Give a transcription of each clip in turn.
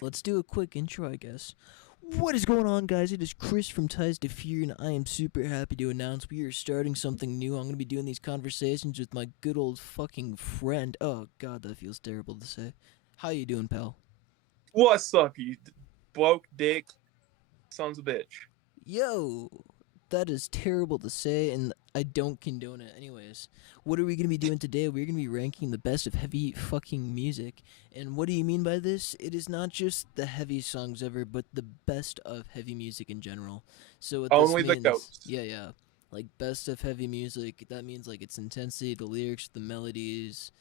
let's do a quick intro, I guess. What is going on, guys? It is Chris from Ties to Fear, and I am super happy to announce we are starting something new. I'm going to be doing these conversations with my good old fucking friend. Oh, God, that feels terrible to say. How you doing, pal? What's up, you bloke, dick, sons of bitch? Yo, that is terrible to say, and I don't condone it. Anyways, what are we going to be doing today? We're going to be ranking the best of heavy fucking music. And what do you mean by this? It is not just the heavy songs ever, but the best of heavy music in general. So what this Only the means, goats. yeah, like best of heavy music, that means like its intensity, the lyrics, the melodies,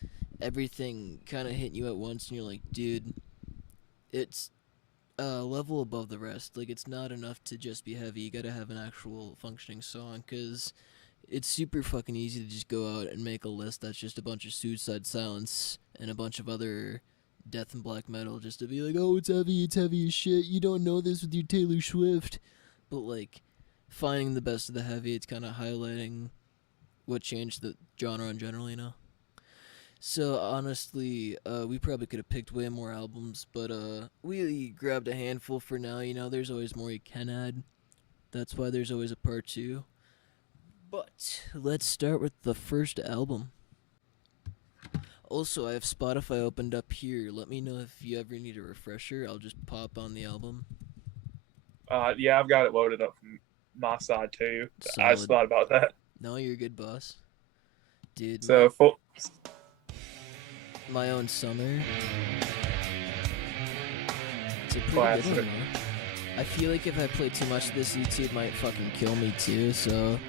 everything kind of hitting you at once, and you're like, dude, it's level above the rest. Like, it's not enough to just be heavy. You gotta have an actual functioning song, because it's super fucking easy to just go out and make a list that's just a bunch of Suicide Silence and a bunch of other death and black metal, just to be like, oh, it's heavy as shit. You don't know this with your Taylor Swift. But, like, finding the best of the heavy, it's kind of highlighting what changed the genre in general, you know? So honestly, we probably could have picked way more albums, but we grabbed a handful for now. You know, there's always more you can add. That's why there's always a part two. But let's start with the first album. Also, I have Spotify opened up here. Let me know if you ever need a refresher. I'll just pop on the album. Yeah, I've got it loaded up from my side too. I just Solid. thought about that. No, you're a good boss. Dude, So, my own summer. It's a pretty classic. good one, man. I feel like if I play too much of this, YouTube might fucking kill me too, so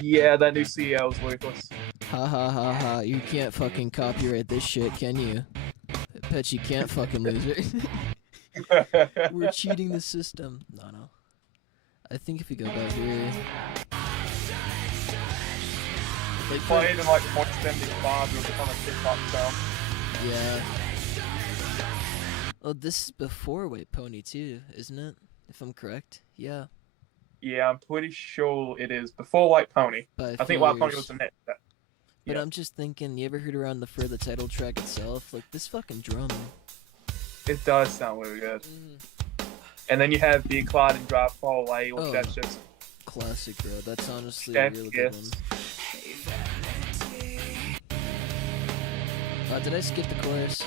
Yeah, that new CEO is worthless. ha ha ha ha, you can't fucking copyright this shit, can you? I bet you can't fucking lose it. We're cheating the system. No. I think if we go back here, They played in like 175 with it on a TikTok sound. yeah. Oh, this is before White Pony too, isn't it? If I'm correct. Yeah. Yeah, I'm pretty sure it is before White Pony. By I think White Pony Fears. was the next. But Yeah. I'm just thinking, you ever heard around the title track itself? Like, this fucking drum. It does sound really good. Mm. And then you have the Incline and Drive Far Away, which Oh. that's just Classic, bro. That's honestly a Chef really good kiss. one. Did I skip the chorus?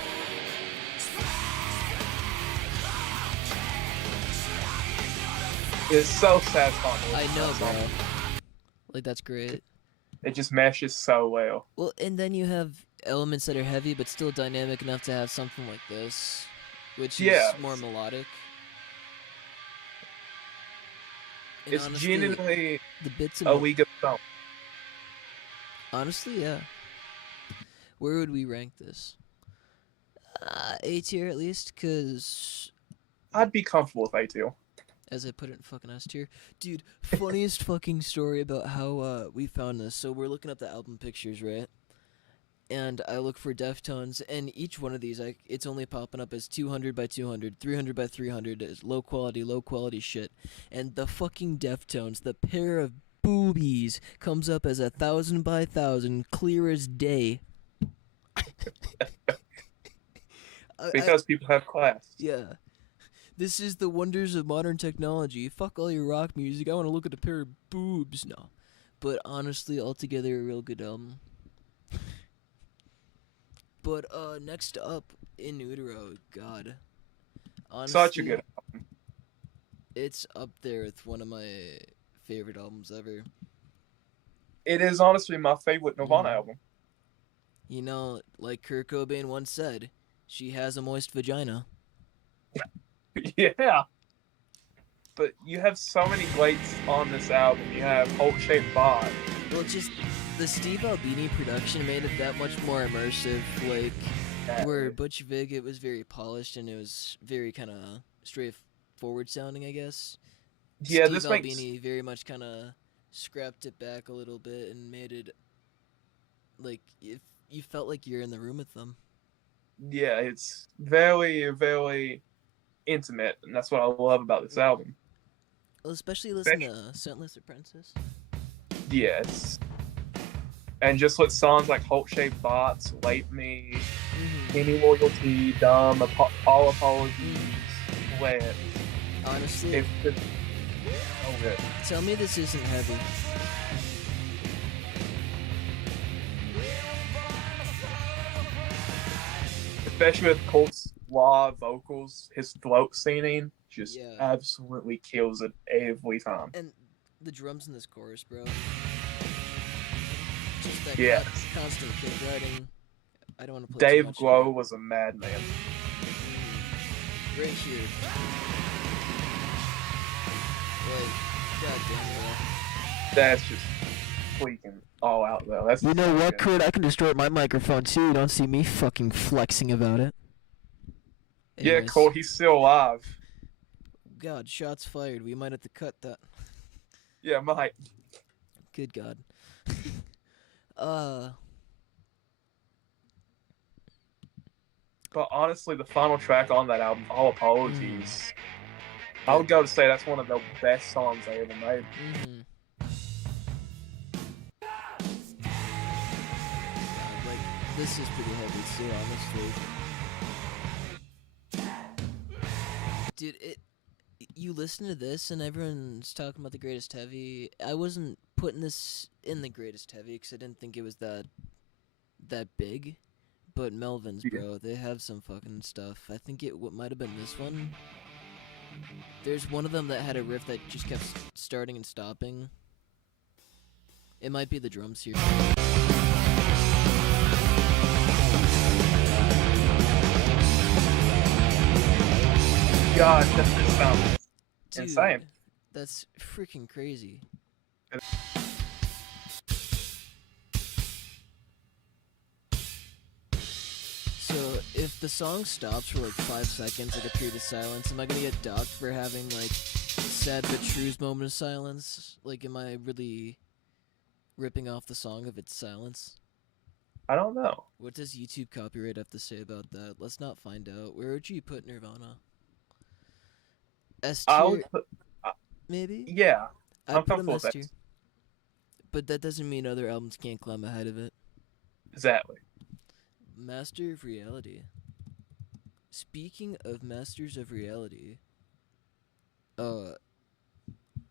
It's so satisfying. I know, bro. Like, that's great. It just meshes so well. Well, and then you have elements that are heavy, but still dynamic enough to have something like this, which is Yeah. more melodic. And It's honestly, genuinely the bits in a it, week of song. honestly, yeah. Where would we rank this? A tier at least, because I'd be comfortable with A2. as I put it in fucking S tier. Dude, funniest fucking story about how we found this. So we're looking up the album pictures, right? And I look for Deftones, and each one of these, it's only popping up as 200 by 200, 300 by 300, as low quality shit. And the fucking Deftones, the pair of boobies, comes up as 1,000 by 1,000, clear as day. Because people have class. Yeah. This is the wonders of modern technology. Fuck all your rock music. I want to look at a pair of boobs. No. But honestly, altogether, a real good album. But next up, In Utero, God. Honestly, Such a good. it's up there with one of my favorite albums ever. It is honestly my favorite Nirvana Mhm. album. You know, like Kurt Cobain once said, she has a moist vagina. Yeah. But you have so many greats on this album. You have Holt Shaped Bod. Well, just the Steve Albini production made it that much more immersive. Like, where Butch Vig, it was very polished and it was very kind of straightforward sounding, I guess. Yeah, Steve this Albini very much kind of scrapped it back a little bit and made it like if you felt like you're in the room with them. Yeah, it's very, very intimate, and that's what I love about this album. Well, especially listen to Scentless Apprentice. Yes. And just with songs like Holt Shaped Bots, Late Me, Any Loyalty, Dumb, All Apology, swear. Honestly, It's so good. tell me this isn't heavy. Especially with Colt's raw vocals, his throat singing just Yeah. absolutely kills it every time. And the drums in this chorus, bro. Just that Yes. constant kick riding. I don't want to play too Dave much. Grohl was a madman. Right here. Like, goddamn, bro. That's just freaking all out though. That's You know so what, good. Kurt? I can distort my microphone too. You don't see me fucking flexing about it. Yeah, Anyways, Colt, he's still alive. God, shots fired. We might have to cut that. Yeah, Mike. Good God. But honestly, the final track on that album, All Apologies, I would go to say that's one of the best songs I ever made. Mm-hmm. Like, this is pretty heavy too, honestly. Dude, you listen to this and everyone's talking about the greatest heavy. I wasn't putting this in the greatest heavy because I didn't think it was that big. But Melvin's, Yeah. bro, they have some fucking stuff. I think it might have been this one. There's one of them that had a riff that just kept starting and stopping. It might be the drums here. God, that just sounds Dude, insane. that's freaking crazy. So, if the song stops for like 5 seconds, like a period of silence, am I gonna get docked for having like sad but true's moment of silence? Like, am I really ripping off the song of its silence? I don't know. What does YouTube copyright have to say about that? Let's not find out. Where would you put Nirvana? S I tier, would put, maybe? yeah, I'd I'm put 'em comfortable with S that. tier. But that doesn't mean other albums can't climb ahead of it. Exactly. Master of Reality. Speaking of Masters of Reality,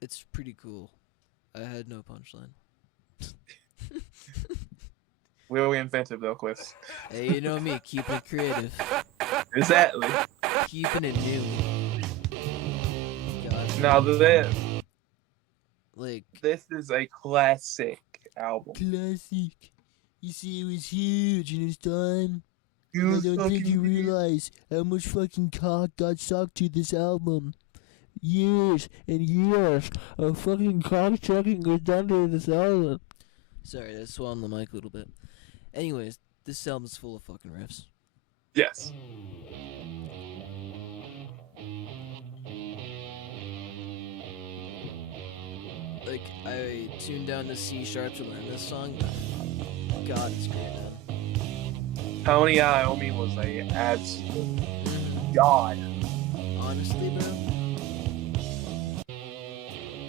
it's pretty cool. I had no punchline. Really inventive though, Cliff. Hey, you know me, keep it creative. Exactly. Keeping it new. God, Now this like, is a classic album. classic. You see, it was huge in its time. You I don't think you fucking- realize how much fucking cock got sucked to this album. Years and years of fucking cock sucking was done to this album. Sorry, I swallowed the mic a little bit. Anyways, this album's full of fucking riffs. Yes. Like, I tuned down to C sharp to learn this song. God, it's great, man. Tony Iommi was a absolute god. Honestly, bro.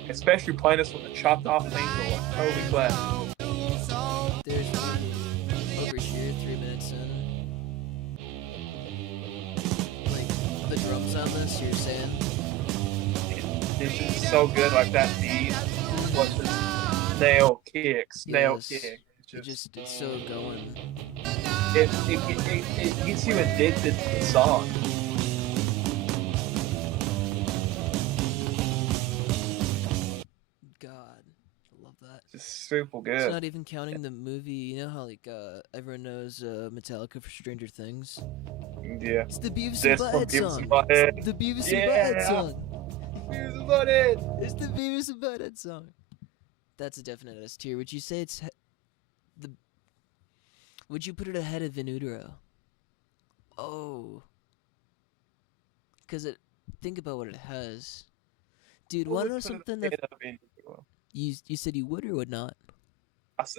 Especially playing this with a chopped off angle. Holy crap. There's one over here, 3 minutes in. Like, the drums on this, you're saying? It's just so good, like that beat. What the snail kick, snail Yes. kick. It's so going. It gets you addicted to the song. God, I love that. Just super It's good. not even counting the movie. You know how like everyone knows Metallica for Stranger Things. Yeah. It's the Beavis This and from Butthead Beavis song. and Butthead. It's the Beavis and Yeah. Butthead song. Beavis and Butthead. It's the Beavis and Butthead song. That's a definite S tier. Would you say it's Would you put it ahead of In Utero? Oh. Cause think about what it has, dude. I Want to would know put it something that ahead of In Utero. you said you would or would not?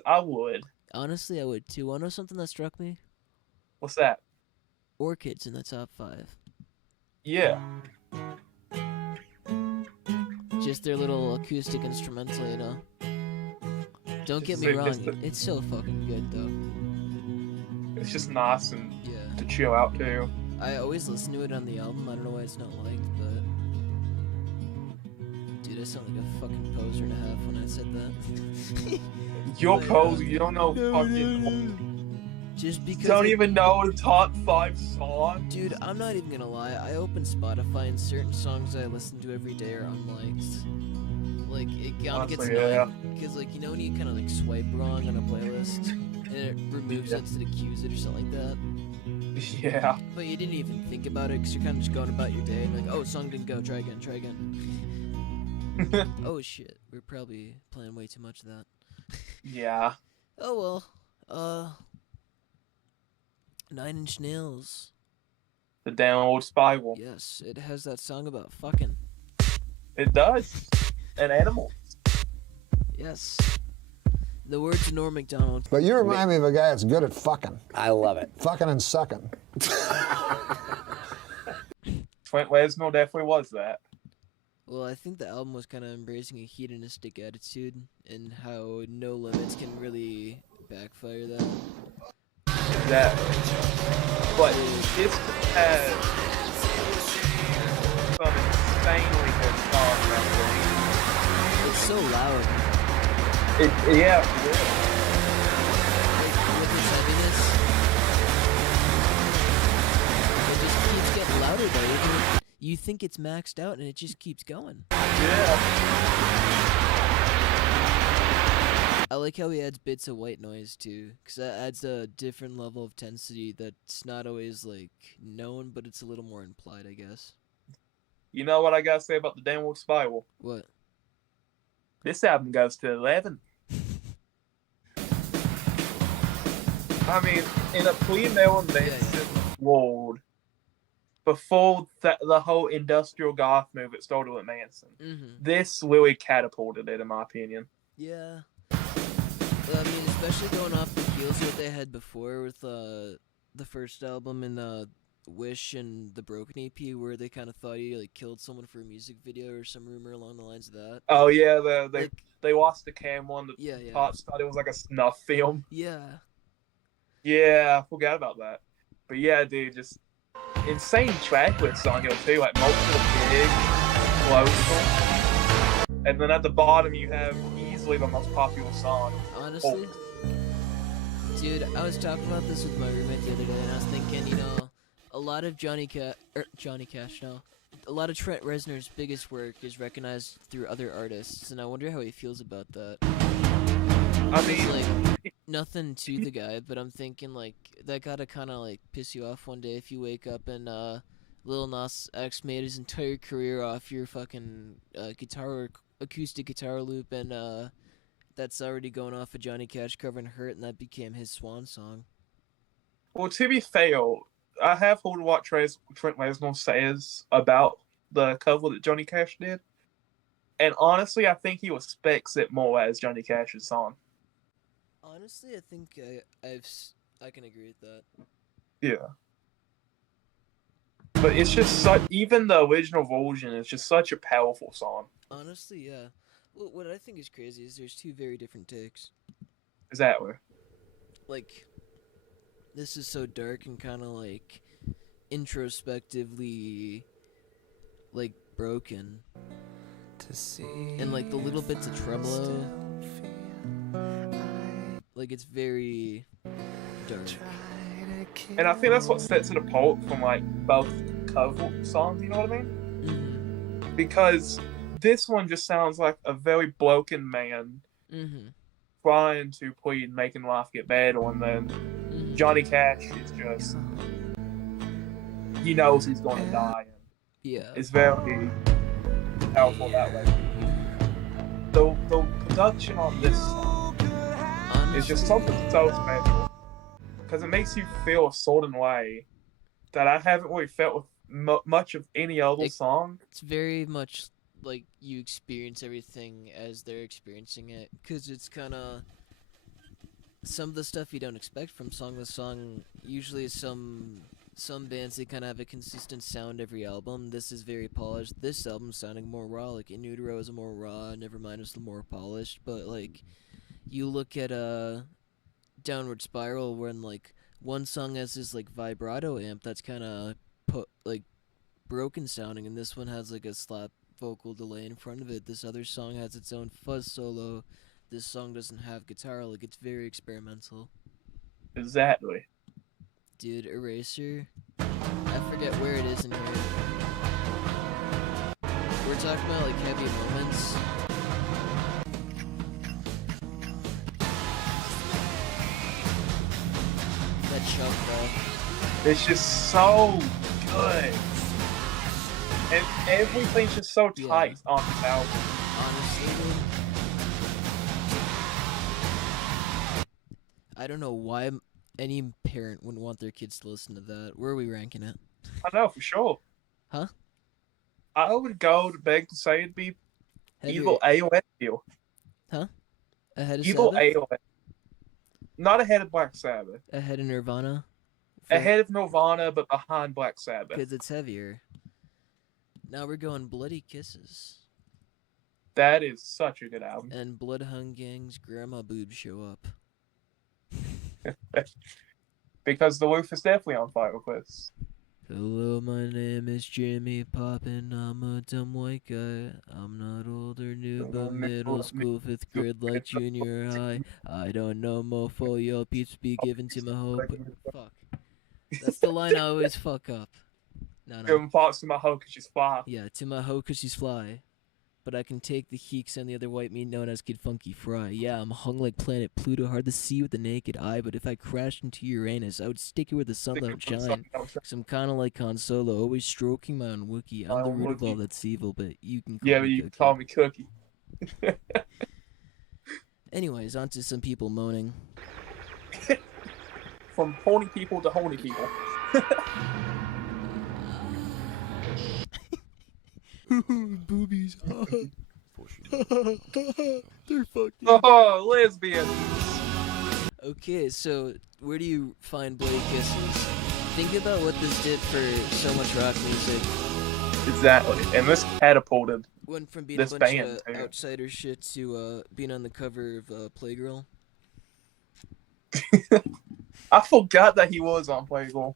I would. Honestly, I would too. Want to know something that struck me? What's that? Orchids in the top 5. Yeah. Just their little acoustic instrumental, you know. Don't get me It's wrong, just the- it's so fucking good though. It's just nice and Yeah. to chill out to. I always listen to it on the album. I don't know why it's not liked, but dude, I sound like a fucking poser and a half when I said that. You're But, posing. You don't know fucking. Just because Don't I- even know the top 5 songs. Dude, I'm not even gonna lie. I open Spotify and certain songs I listen to every day are unliked. Like it kind of gets Honestly, yeah. annoying because like you know when you kind of like swipe wrong on a playlist and it removes Yeah. it instead of cues it or something like that. Yeah. But you didn't even think about it because you're kind of just going about your day and like, oh, song didn't go. Try again. Try again. Oh shit, we're probably playing way too much of that. Yeah. Oh well. 9 Inch Nails. The downward spiral. Yes, it has that song about fucking. It does. And animals. Yes. The words of Norm Macdonald. But you remind me of a guy that's good at fucking. I love it. Fucking and sucking. Trent Reznor definitely was that. Well, I think the album was kind of embracing a hedonistic attitude and how no limits can really backfire that. That. But this has some insanely good songs. It's so loud. Yeah. Like, with its heaviness, it just keeps getting louder though. Even you think it's maxed out and it just keeps going. Yeah. I like how he adds bits of white noise too, because that adds a different level of intensity that's not always like known, but it's a little more implied, I guess. You know what I gotta say about the downward spiral? What? This album goes to 11. I mean, in a pre-Marilyn Manson world, before the whole industrial goth movement started with Manson, this really catapulted it, in my opinion. Yeah. Well, I mean, especially going off the heels of what they had before with the first album and Wish and the Broken EP, where they kind of thought he like killed someone for a music video or some rumor along the lines of that. Oh yeah, Like, they lost the camera on the yeah, yeah, parts. Thought it was like a snuff film. yeah. Yeah, I forgot about that. But yeah, dude, just insane track list on here too, like multiple big, closable. And then at the bottom you have easily the most popular song. Honestly, dude, I was talking about this with my roommate the other day, and I was thinking, you know, a lot of Johnny Cash, no, a lot of Trent Reznor's biggest work is recognized through other artists, and I wonder how he feels about that. I mean, Like, nothing to the guy, but I'm thinking, like, that gotta kind of, like, piss you off one day if you wake up and, Lil Nas X made his entire career off your fucking, acoustic guitar loop, and, that's already going off of Johnny Cash covering Hurt, and that became his swan song. well, to be fair, I have heard what Trent Reznor says about the cover that Johnny Cash did, and honestly, I think he respects it more as Johnny Cash's song. Honestly, I think I can agree with that. Yeah. But it's just such, even the original version is just such a powerful song. Honestly, yeah. What I think is crazy is there's two very different takes. Exactly. Like, this is so dark and kind of like introspectively, like, broken. And like the little bits of tremolo, like it's very dark. And I think that's what sets it apart from like both cover songs, you know what I mean? Mm-hmm. Because this one just sounds like a very broken man Mm-hmm. trying to plead making life get better, and then Mm-hmm. Johnny Cash is just, he knows he's going to die. And Yeah. it's very powerful that way. The production on this song is just something so special. Because it makes you feel a certain way that I haven't really felt with much of any other song. It's very much like you experience everything as they're experiencing it, because it's kind of some of the stuff you don't expect from song to song. Usually some bands, they kind of have a consistent sound every album. This is very polished. This album's sounding more raw. Like In Utero is more raw, Nevermind is more polished. But like you look at Downward Spiral, when like one song has this like vibrato amp that's kind of like broken sounding, and this one has like a slap vocal delay in front of it. This other song has its own fuzz solo. This song doesn't have guitar. Like, it's very experimental. Exactly. Dude, Eraser. I forget where it is in here. We're talking about like heavy moments. That chunk though. It's just so good. And everything's just so Yeah. tight on this album. Honestly, dude, I don't know why any parent wouldn't want their kids to listen to that. Where are we ranking it? I know for sure. Huh? I would go to beg to say it'd be Heavier, either A or F tier. ahead of Either Sabbath? A or F. Not ahead of Black Sabbath. Ahead of Nirvana? Ahead of Nirvana, but behind Black Sabbath. Because it's heavier. Now we're going Bloody Kisses. That is such a good album. And Bloodhound Gang's Grandma Boobs show up. Because the roof is definitely on fire with this. Hello, my name is Jimmy Poppin'. I'm a dumb white guy. I'm not old or new, but middle school, 5th grade, like junior high. I don't know, mofo, yo, peeps be given to my hope. Fuck. That's the line I always fuck up. No. Giving parts to my hoe because she's fire. Yeah, to my hoe 'cause she's fly. But I can take the heeks and the other white meat known as Kid Funky Fry. Yeah, I'm hung like planet Pluto, hard to see with the naked eye. But if I crashed into Uranus, I would stick it where the sun don't shine. Cause I'm kinda like Han Solo, always stroking my own Wookiee. I'm the root of all that's evil, but you can call Yeah, me but you Cookie. can call me Cookie. Anyways, on to some people moaning. From horny people to horny people. Boobies. They're fucking. Oh, lesbian. Okay, so where do you find Bloody Kisses? Think about what this did for so much rock music. Exactly. And this catapulted. Went from being This a bunch band, of too. outsider shit to being on the cover of Playgirl. I forgot that he was on Playgirl.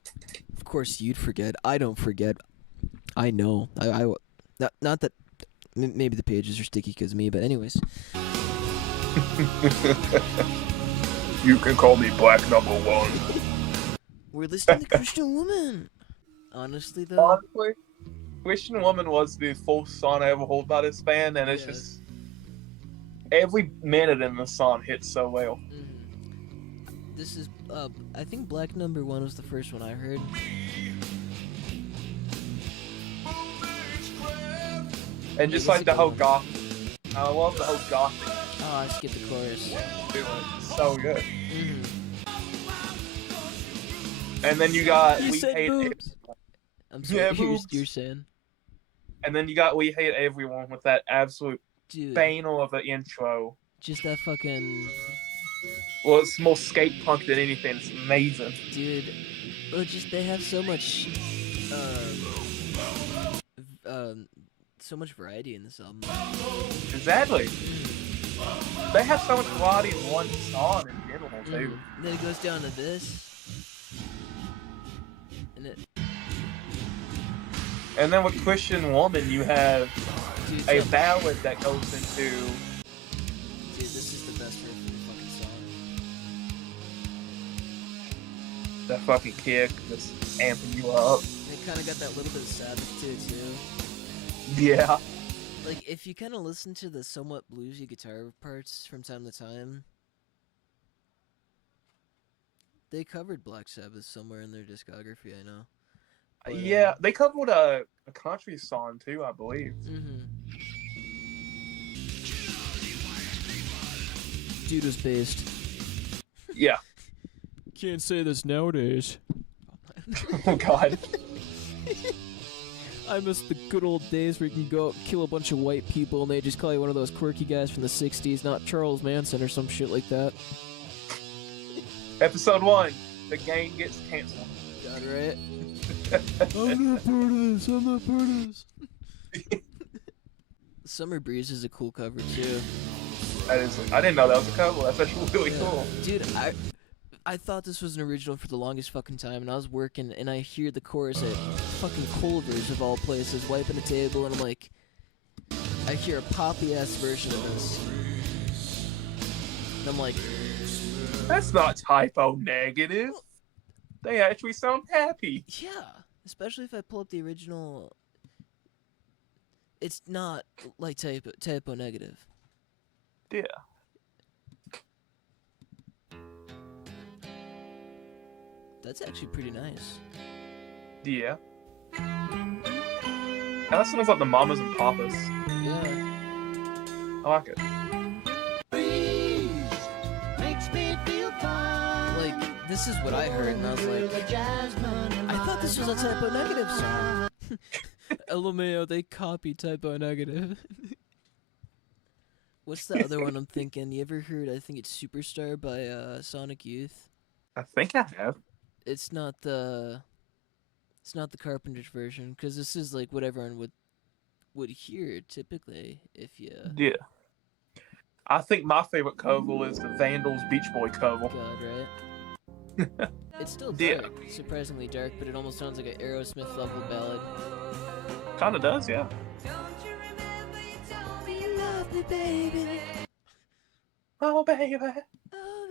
Of course, you'd forget. I don't forget. I know. Not that. Maybe the pages are sticky because me, but anyways. You can call me Black Number One. We're listening to Christian Woman. Honestly, though. Honestly, Christian Woman was the first song I ever heard by this band, and it's Yeah. just every minute in the song hits so well. This is, I think Black Number One was the first one I heard. And just It like is a the good whole one. goth, I love the whole gothic Oh, I skipped the chorus. to it. It's so good. Mhm. And then you got You We said Hate boobs. Everyone. I'm sorry, Yeah, you're boobs. saying. And then you got We Hate Everyone with that absolute Dude, banal of an intro. just that fucking... Well, it's more skate punk than anything. It's amazing. Dude, just they have so much, so much variety in this album. Exactly. They have so much variety in one song in general, too. And then it goes down to this. And it, And then with Christian Woman, you have dude, a some- ballad that goes into dude, this is the best riff in the fucking song. that fucking kick, just amping you up. And it kind of got that little bit of Sabbath to it too. Yeah. Like, if you kind of listen to the somewhat bluesy guitar parts from time to time, they covered Black Sabbath somewhere in their discography, I know. But, Yeah, they covered a country song, too, I believe. Dude was based. Yeah. Can't say this nowadays. Oh, God. I miss the good old days where you can go out and kill a bunch of white people and they just call you one of those quirky guys from the 60s, not Charles Manson or some shit like that. Episode 1, the game gets canceled. God, right? I'm not part of this, I'm not part of this. Summer Breeze is a cool cover, too. That is, I didn't know that was a cover. That's actually really Yeah. cool. Dude, I thought this was an original for the longest fucking time, and I was working, and I hear the chorus at fucking Culver's of all places, wiping a table, and I'm like, I hear a poppy-ass version of this. And I'm like, That's not typo negative. They actually sound happy. yeah, especially if I pull up the original. It's not like typo negative. Yeah. That's actually pretty nice. Yeah. And that sounds like the Mamas and Papas. Yeah. I like it. Like, this is what I heard, and I was like, I thought this was a typo negative song. LMAO, they copied typo negative. What's the other one I'm thinking? You ever heard, I think it's Superstar by Sonic Youth? I think I have. It's not the Carpenter's version, because this is like what everyone would hear typically if you. Yeah. I think my favorite cover is the Vandals Beach Boy cover. God, right? It's still dark, surprisingly dark, but it almost sounds like an Aerosmith level ballad. Kinda does, yeah. You love me, baby. Oh, baby. Oh,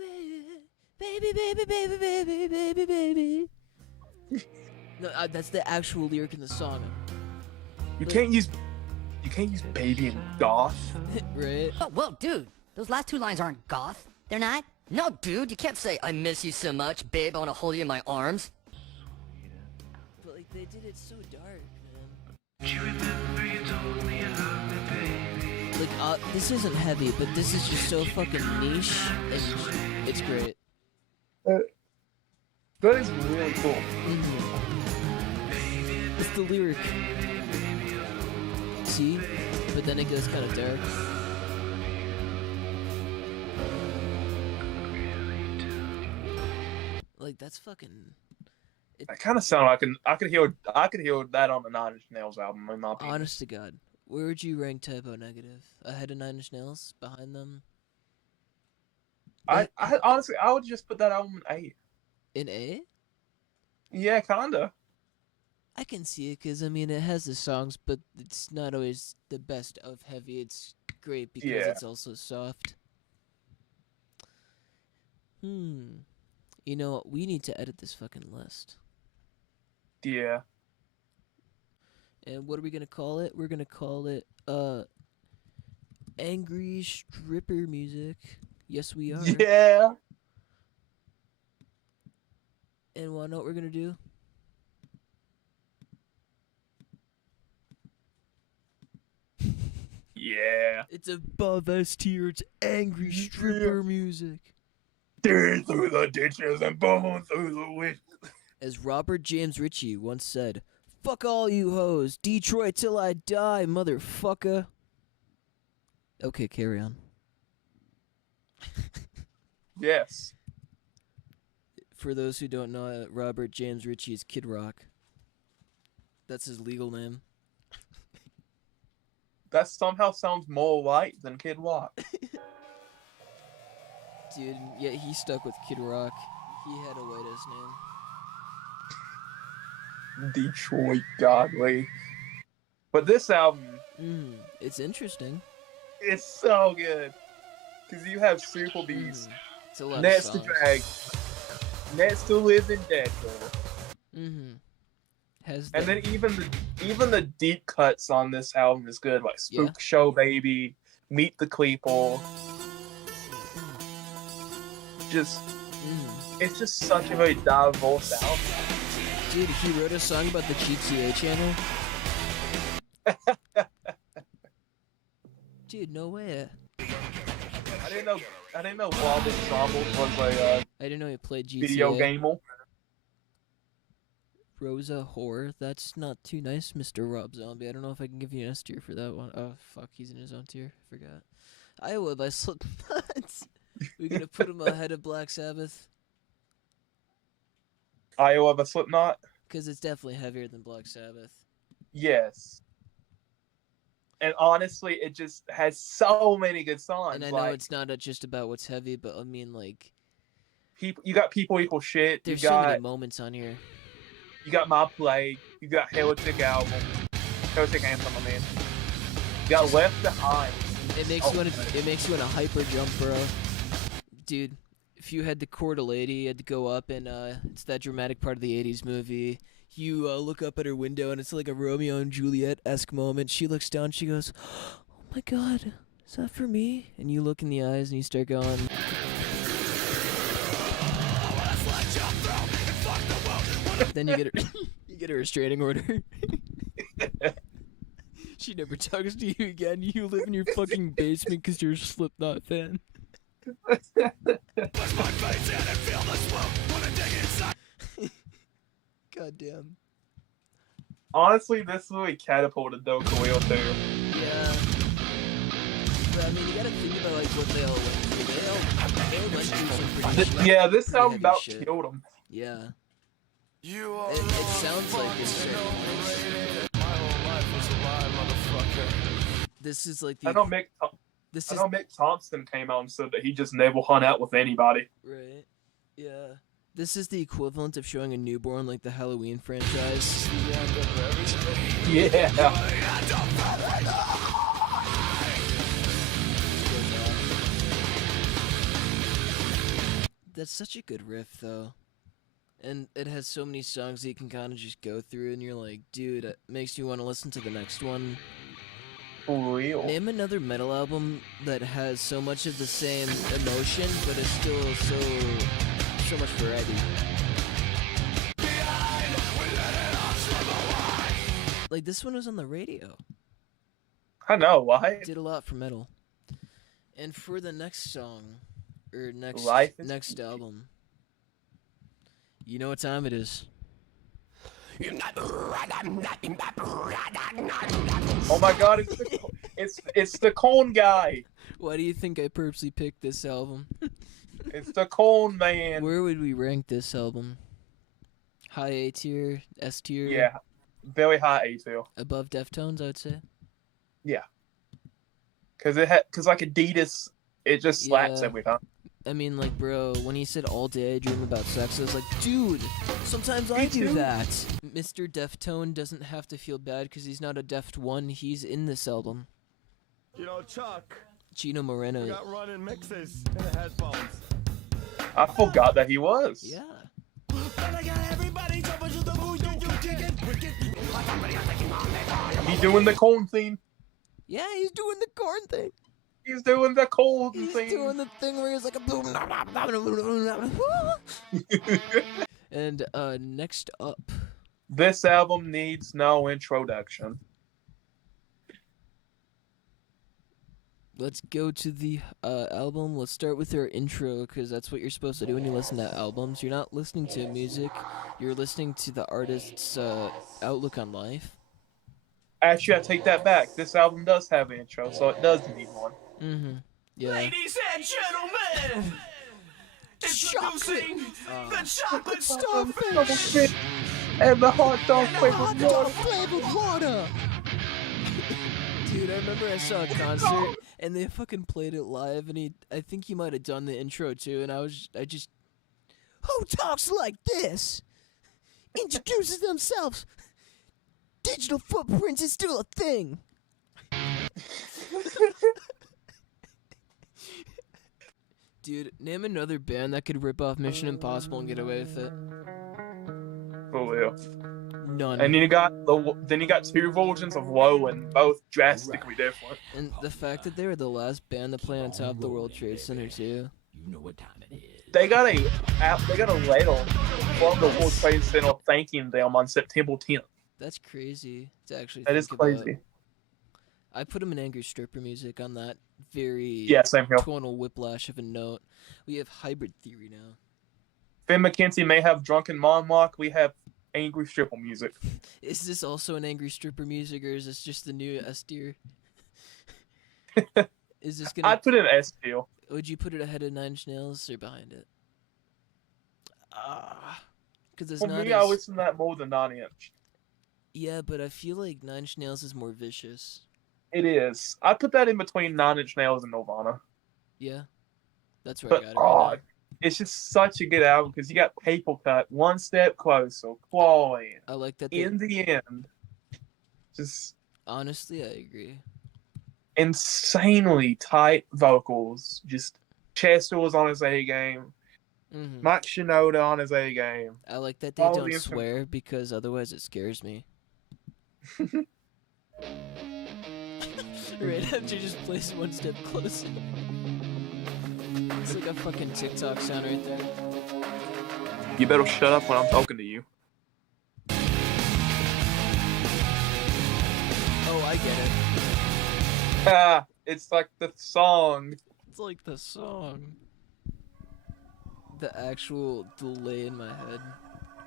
baby, baby, baby, baby, baby, baby. No, that's the actual lyric in the song. You can't use baby and goth. Right? Oh, whoa, dude. Those last two lines aren't goth. They're not? No, dude. You can't say, I miss you so much, babe. I want to hold you in my arms. But, like, they did it so dark, man. Like, this isn't heavy, but this is just so fucking niche, and it's great. That is really cool. It's the lyric. See? But then it goes kind of dark. Like, that's fucking. That kind of sound like I could hear that on the Nine Inch Nails album in my opinion. Honest to God, where would you rank typo negative? Ahead of Nine Inch Nails? Behind them? I honestly I would just put that album in A. In A? Yeah, kinda. I can see it, because, I mean, it has the songs, but it's not always the best of heavy. It's great because it's also soft. You know, we need to edit this fucking list. Yeah. And what are we gonna call it? We're gonna call it, Angry Stripper Music. Yes, we are. Yeah. And wanna know what we're gonna do? Yeah. It's above S tier. It's Angry Stripper Music. Dig through the ditches and bone through the wind. As Robert James Ritchie once said, "Fuck all you hoes, Detroit till I die, motherfucker." Okay, carry on. Yes. For those who don't know, Robert James Ritchie is Kid Rock. That's his legal name. That somehow sounds more white than Kid Rock. Dude, yeah, he stuck with Kid Rock. He had a white-ass name. Detroit Godly. But this album, It's interesting. it's so good. Because you have Super Beast, It's a lot Next of to songs. Drag, Next to Live and Dead Girl. Has And that- then even the deep cuts on this album is good, like Spook Show Baby, Meet the Cleeple. Just it's just such a very diverse album. Dude, he wrote a song about the GTA channel? Dude, no way. I didn't know Bob Ensemble was a I didn't know he played GTA. video gamer. Rosa Horror? That's not too nice, Mr. Rob Zombie. I don't know if I can give you an S tier for that one. Oh, fuck, he's in his own tier. Forgot. Iowa by Slipknot. We're gonna put him ahead of Black Sabbath? Iowa by Slipknot? Because it's definitely heavier than Black Sabbath. Yes. And honestly, it just has so many good songs. And I know like, it's not just about what's heavy, but I mean, like, You got People Equal Shit. There's you so got many moments on here. you got My Plague. You got Heretic Anthem. I mean, you got Left Behind. It makes you wanna hyper jump, bro. Dude, if you had to court a lady, you had to go up and it's that dramatic part of the '80s movie. You look up at her window and it's like a Romeo and Juliet-esque moment. She looks down, she goes, "Oh my God, is that for me?" And you look in the eyes and you start going. Then you get a restraining order. She never talks to you again. You live in your fucking basement because you're a Slipknot fan. God damn. Honestly, this movie catapulted though Khalil too. Yeah. But I mean, you gotta think about like what they all went through. They all went through some pretty Yeah, this pretty sound heavy about shit. killed him. Yeah. It sounds like this. This is like the. I know Mick Thompson came out and said that he just never hung out with anybody. Right. Yeah. This is the equivalent of showing a newborn like the Halloween franchise. Yeah. That's such a good riff, though. And it has so many songs that you can kind of just go through, and you're like, dude, it makes you want to listen to the next one. For real. Name another metal album that has so much of the same emotion, but is still so much variety. Like, this one was on the radio. I know, why? Did a lot for metal. And for the next song, or next album, you know what time it is. Oh my God, it's the Cone guy. Why do you think I purposely picked this album? It's the Cone man. Where would we rank this album? High A tier, S tier? Yeah, very high A tier. Above Deftones, I would say. Yeah, because like Adidas, it just slaps every time. I mean, like, bro, when he said all day I dream about sex, I was like, dude, sometimes I do that. Mr. Deftone doesn't have to feel bad because he's not a Deft one. He's in this album. You know, Chuck. Chino Moreno. We got running mixes in the headphones. I forgot that he was. Yeah. He's doing the Cone theme. Yeah, he's doing the corn thing. He's doing the Cone He's thing. doing the thing where he's like a boom. And next up. This album needs no introduction. Let's go to the album. Let's start with our intro, because that's what you're supposed to do when you listen to albums. You're not listening to music. You're listening to the artist's outlook on life. Actually, I take that back. This album does have an intro, so it does need one. Mm-hmm. Yeah. Ladies and gentlemen, introducing the chocolate starfish And the hot dog flavored water. Dude, I remember I saw a concert and they fucking played it live, and I think he might have done the intro too, and I just, who talks like this? Introduces themselves. Digital footprints is still a thing. Dude, name another band that could rip off Mission Impossible and get away with it. For real. None. And you got two versions of Low, and both drastically different. And the fact that they were the last band to play on top of the World Trade Center too. You know what time it is. They got a letter from the World Trade Center thanking them on September 10th. That's crazy to actually That think is crazy. about. I put him in angry stripper music on that very Same here. tonal whiplash of a note. We have hybrid theory now. Finn McKenzie may have drunken monologue. We have angry stripper music. Is this also an angry stripper music, or is this just the new S tier? Is this gonna? I'd put it in S tier. Would you put it ahead of Nine Inch Nails or behind it? Because it's For not. me, I listen to that more than 9 Inch. Yeah, but I feel like Nine Inch Nails is more vicious. It is. I put that in between 9 Inch Nails and Nirvana. Yeah, that's where But I got it right it's just such a good album because you got Paper Cut, One Step Closer, Clawing. I like that. They, In the end, just honestly, I agree. insanely tight vocals. Just Chester was on his A game. Hmm. Mike Shinoda on his A game. I like that they all don't the swear because otherwise it scares me. Right after just plays One Step Closer. It's like a fucking TikTok sound right there. You better shut up when I'm talking to you. Oh, I get it. Ah, it's like the song. It's like the song. The actual delay in my head.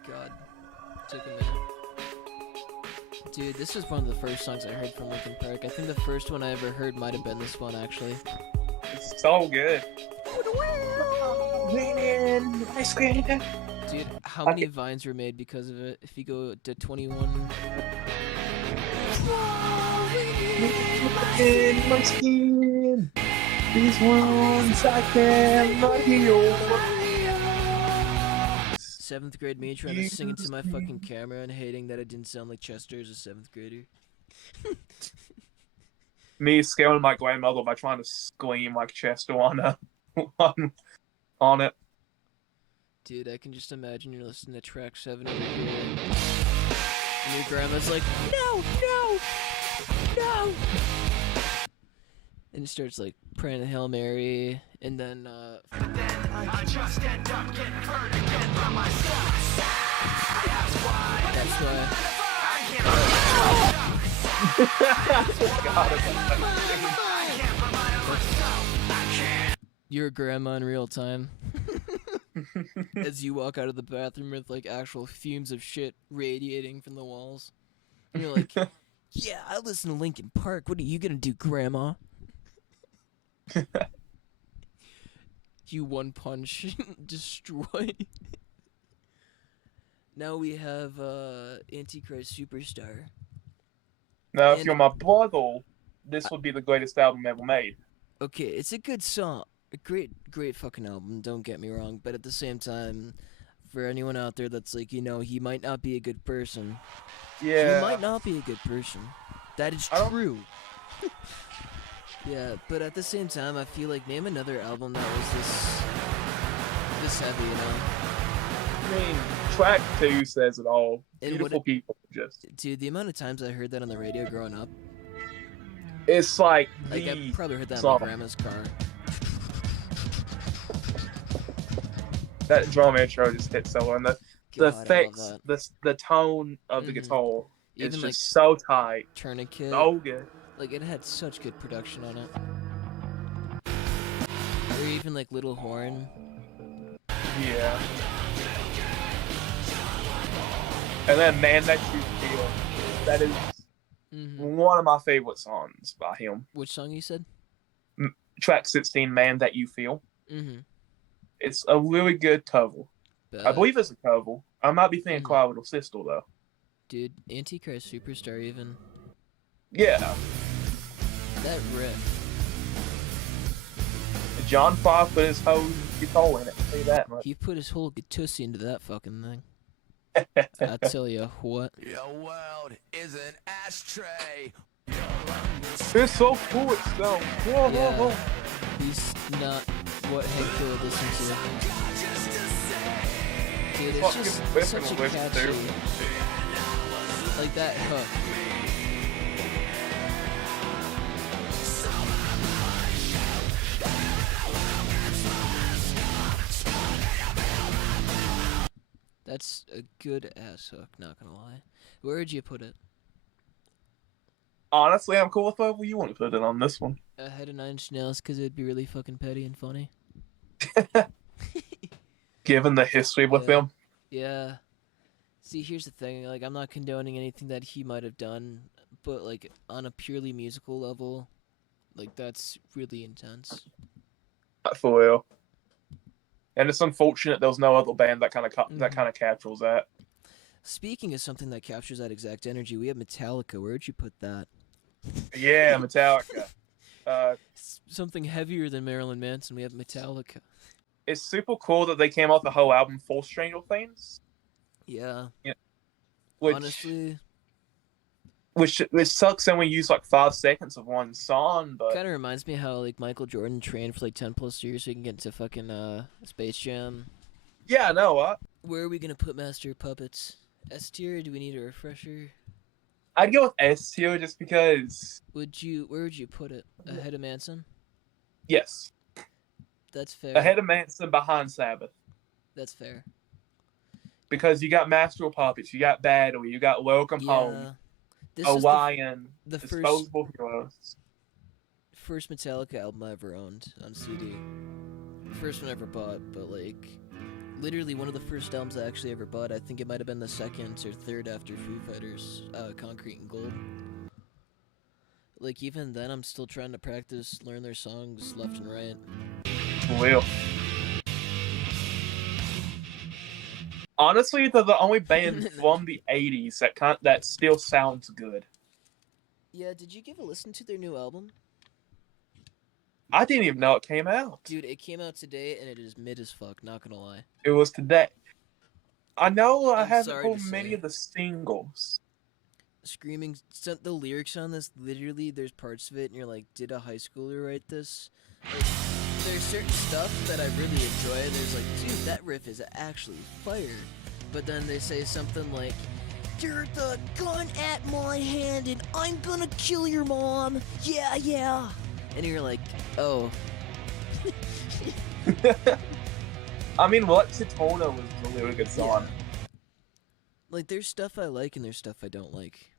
God. Took a minute. Dude, this was one of the first songs I heard from Linkin Park. I think the first one I ever heard might have been this one, actually. It's so good. Dude, how many vines were made because of it? If you go to 21... In my skin, these wounds I cannot heal. 7th grade me trying to sing into my fucking camera and hating that I didn't sound like Chester as a 7th grader. Me scaring my grandmother by trying to scream like Chester on on it. Dude, I can just imagine you're listening to track 7 over here. And your grandma's like, no, no, no. And starts like praying the Hail Mary, and then I just end up getting hurt again by myself. that's why. Your grandma in real time. As you walk out of the bathroom with like actual fumes of shit radiating from the walls. And you're like, yeah, I listen to Linkin Park. What are you gonna do, Grandma? You one punch destroy. Now we have Antichrist Superstar. Now, if And- you're my brother, this would be the greatest album ever made. Okay, it's a good song. A great fucking album, don't get me wrong. But at the same time, for anyone out there that's like, you know, he might not be a good person. Yeah. He might not be a good person. That is I don't- true. Yeah, but at the same time, I feel like name another album that was this heavy, you know? I mean, track 2 says it all. And Beautiful people, just. Dude, the amount of times I heard that on the radio growing up, It's like like I the probably heard that in song. my grandma's car. That drum intro just hits so well, and the God, I love effects, that. the tone of the Mhm. guitar is Even just like so tight, Tourniquet, so good. like it had such good production on it. Or even like Little Horn. Yeah. And then Man That You Feel, that is one of my favorite songs by him. Which song you said? Track 16, Man That You Feel. Mm-hmm. It's a really good cover. I believe it's a cover. I might be thinking Cry Little Sister, though. Dude, Antichrist Superstar even. Yeah. That riff. John Five put his whole guitar in it. I'll tell you that much. He put his whole gutussi into that fucking thing. I tell you what. Your world is an ashtray. It's so cool, it's so. Whoa, whoa, whoa. Yeah, he's not what Hank Hill would listen to. Dude, it's Fucking just whipping such a with it, catchy, dude. like that hook. That's a good ass hook, not gonna lie. Where'd you put it? Honestly, I'm cool with whatever you want to put it on this one. Ahead of Nine Inch Nails, because it'd be really fucking petty and funny. Given the history with Yeah. them. Yeah. See, here's the thing. Like, I'm not condoning anything that he might have done, but, like, on a purely musical level, like, that's really intense. For real. And it's unfortunate there was no other band that kind of that kind of captures that. Speaking of something that captures that exact energy, we have Metallica. Where'd you put that? Yeah, Metallica. Something heavier than Marilyn Manson. We have Metallica. it's super cool that they came out the whole album full Stranger Things. Yeah. Which, Honestly, which sucks when we use like 5 seconds of one song, but kind of reminds me how like Michael Jordan trained for like 10 plus years so he can get into fucking Space Jam. yeah, no, Where are we gonna put Master of Puppets? S tier? Or do we need a refresher? I'd go with S tier just because, Where would you put it? Ahead of Manson? yes, That's fair. ahead of Manson, behind Sabbath. That's fair. Because you got Master of Puppets, you got Battle, you got Welcome Home, Yeah. This is Hawaiian, the first- Disposable Heroes. first Metallica album I ever owned on CD. First one I ever bought, but like literally one of the first albums I actually ever bought. I think it might have been the second or third after Foo Fighters, Concrete and Gold. Like even then, I'm still trying to practice, learn their songs left and right. Will. Honestly, they're the only band from the 80s that still sounds good. Yeah, did you give a listen to their new album? I didn't even know it came out. Dude, it came out today and it is mid as fuck, not gonna lie. It was today. I know I I'm haven't sorry heard to many say. of the singles. Screaming, the lyrics on this, literally, there's parts of it and you're like, did a high schooler write this? Like, there's certain stuff that I really enjoy. There's like, dude, that riff is actually fire. But then they say something like, "You're the gun at my hand and I'm gonna kill your mom. Yeah, yeah." And you're like, oh. I mean, Lexitona was a really good song. Like, there's stuff I like and there's stuff I don't like.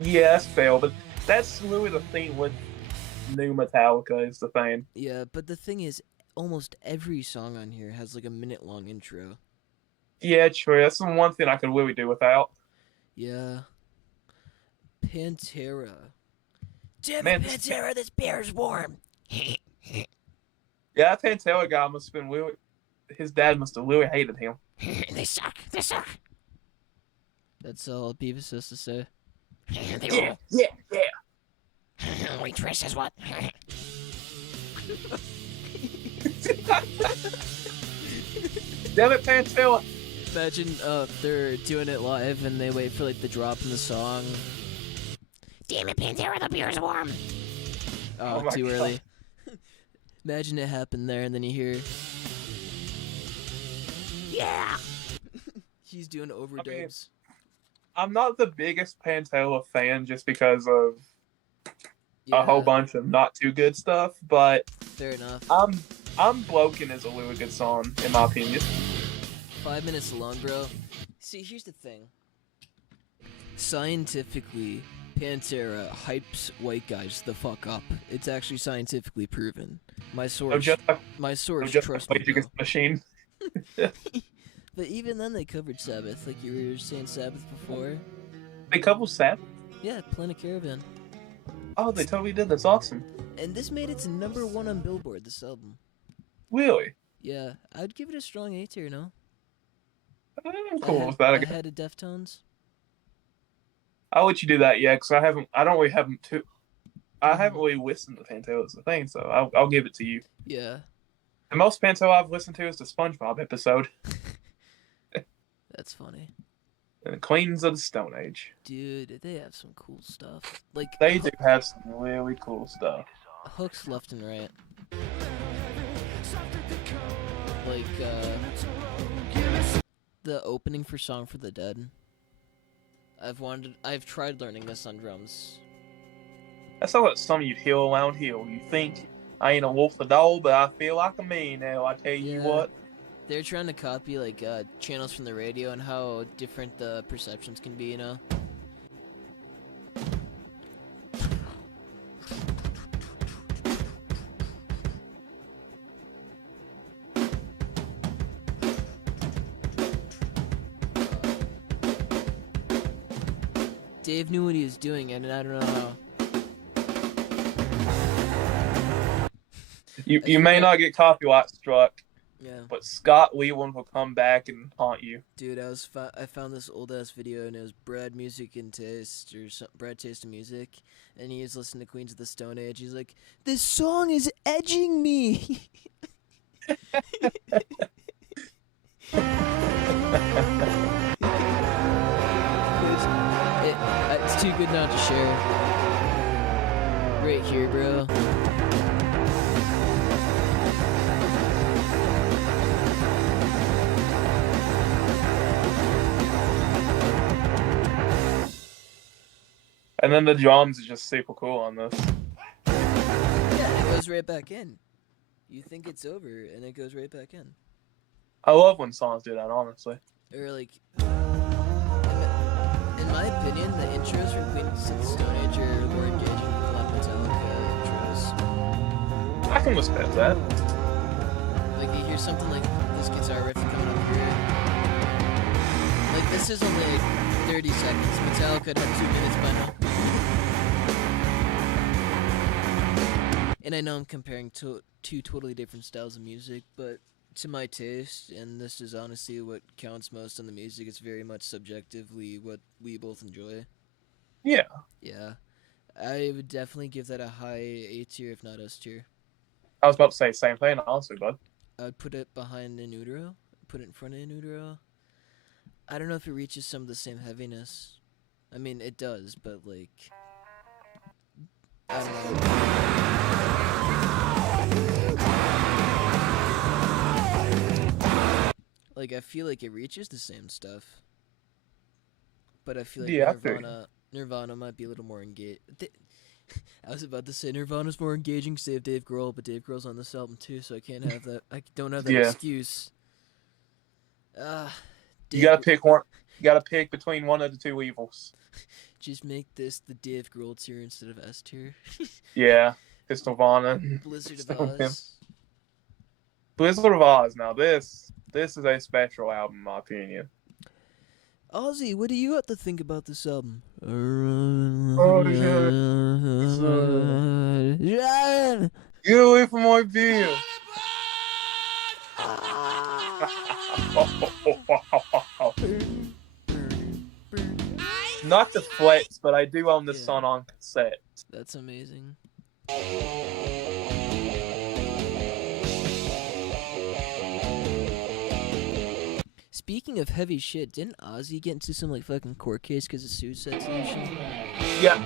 Yeah, that's fair, but that's really the thing with new Metallica is the thing. Yeah, but the thing is, almost every song on here has like a minute-long intro. Yeah, true. That's the one thing I could really do without. Yeah. Pantera. Damn Man, it, Pantera, this beer's warm. Yeah, that Pantera guy must have been really. His dad must have really hated him. They suck. They suck. That's all Beavis has to say. Yeah, yeah, yeah. Wait, Trish says what? Damn it, Pantera. Imagine they're doing it live and they wait for like the drop in the song. Damn it, Pantera, the beer's warm. Oh Oh, my too God. early. Imagine it happened there and then you hear. Yeah! He's doing overdubs. I'm not the biggest Pantera fan just because of a whole bunch of not too good stuff, but Fair enough. I'm Broken is a really good song in my opinion. 5 minutes alone, bro. See, here's the thing. Scientifically, Pantera hypes white guys the fuck up. It's actually scientifically proven. My I'm source, just like, my I'm source, just trust like me. Rage Against the Machine. But even then, they covered Sabbath, like you were saying Sabbath before. They couple Sabbath. Yeah, Planet Caravan. Oh, they totally did. That's awesome. And this made it to #1 on Billboard. This album. Really? Yeah, I'd give it a strong A tier. No. I'm cool with that. I guess. Ahead of Deftones. I'll let you do that, yeah, because I don't really have too. I haven't really listened to Pantera as a thing, so I'll give it to you. Yeah, The most Pantera I've listened to is the SpongeBob episode, that's funny. and the Queens of the Stone Age. Dude, they have some cool stuff. Like They do have some really cool stuff. hooks left and right. Like the opening for Song for the Dead. I've tried learning this on drums. That's not like something you'd hear around here. You think I ain't a wolf at all, but I feel like a me now. I tell you Yeah. what. They're trying to copy like channels from the radio and how different the perceptions can be, you know. Dave knew what he was doing, and I don't know how. You may not get copyright struck, Yeah, but Scott Leland will come back and haunt you. dude, I found this old ass video, and it was Brad Music and Taste or Brad Taste and Music, and he was listening to Queens of the Stone Age. He's like, "This song is edging me." It's too good not to share. Right here, bro. And then the drums are just super cool on this. Yeah, it goes right back in. You think it's over, and it goes right back in. I love when songs do that, honestly. Or like, in my opinion, the intros from Queens of the Stone Age are more engaging than like Metallica intros. I can respect that. Like you hear something like this guitar riff coming up here. Like this is only like 30 seconds. Metallica had 2 minutes by now. And I know I'm comparing two totally different styles of music, but to my taste, and this is honestly what counts most on the music, it's very much subjectively what we both enjoy. Yeah. Yeah. I would definitely give that a high A tier, if not S tier. I was about to say the same thing, honestly, bud. I'd put it behind In Utero, put it in front of In Utero. I don't know if it reaches some of the same heaviness. I mean, it does, but like, I don't know. Like, I feel like it reaches the same stuff, but I feel like Yeah, Nirvana might be a little more engaged. I was about to say Nirvana's more engaging, save Dave Grohl, but Dave Grohl's on this album too, so I can't have that. I don't have that Yeah. excuse. You gotta pick one. You gotta pick between one of the two evils. Just make this the Dave Grohl tier instead of S tier. Yeah, it's Nirvana. Blizzard of Still him. Oz. Blizzard of Oz. Now this is a special album, in my opinion. Ozzy, what do you have to think about this album? Get away from my beer. Not to flex, but I do own this Yeah. song on cassette. That's amazing. Speaking of heavy shit, didn't Ozzy get into some like fucking court case because of Suicide Solution? Yeah.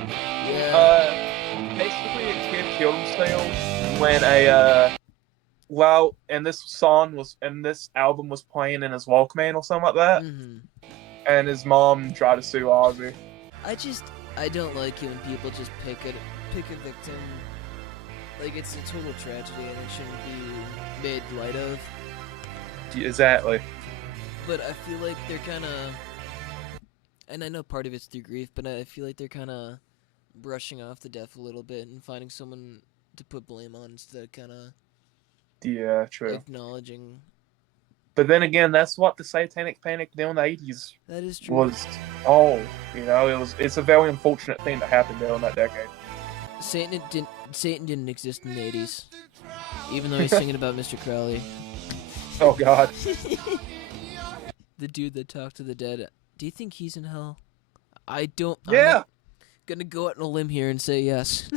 Yeah. Basically, a kid killed himself when and this album was playing in his Walkman or something like that, and his mom tried to sue Ozzy. I don't like it when people just pick a victim. Like, it's a total tragedy and it shouldn't be made light of. Exactly. But I feel like they're kind of, and I know part of it's through grief, but I feel like they're kind of brushing off the death a little bit and finding someone to put blame on instead of kind of Yeah, true. acknowledging. But then again, that's what the Satanic Panic during the 80s That is true. was. It's a very unfortunate thing that happened during that decade. Satan didn't exist in the 80s, even though he's singing about Mr. Crowley. Oh God. The dude that talked to the dead. Do you think he's in hell? I don't. Yeah. I'm gonna go out on a limb here and say yes.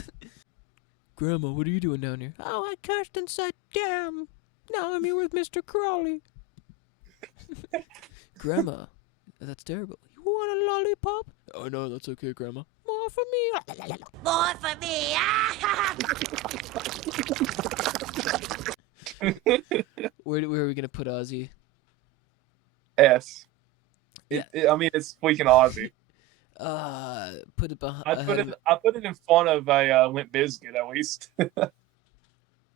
Grandma, what are you doing down here? Oh, I cursed and said, damn. Now I'm here with Mr. Crowley. Grandma, that's terrible. You want a lollipop? Oh, no, that's okay, Grandma. More for me. More for me! Where are we going to put Ozzy? S. Yeah. It's freaking Ozzy. Put it behind. I put it in front of a Limp Bizkit at least.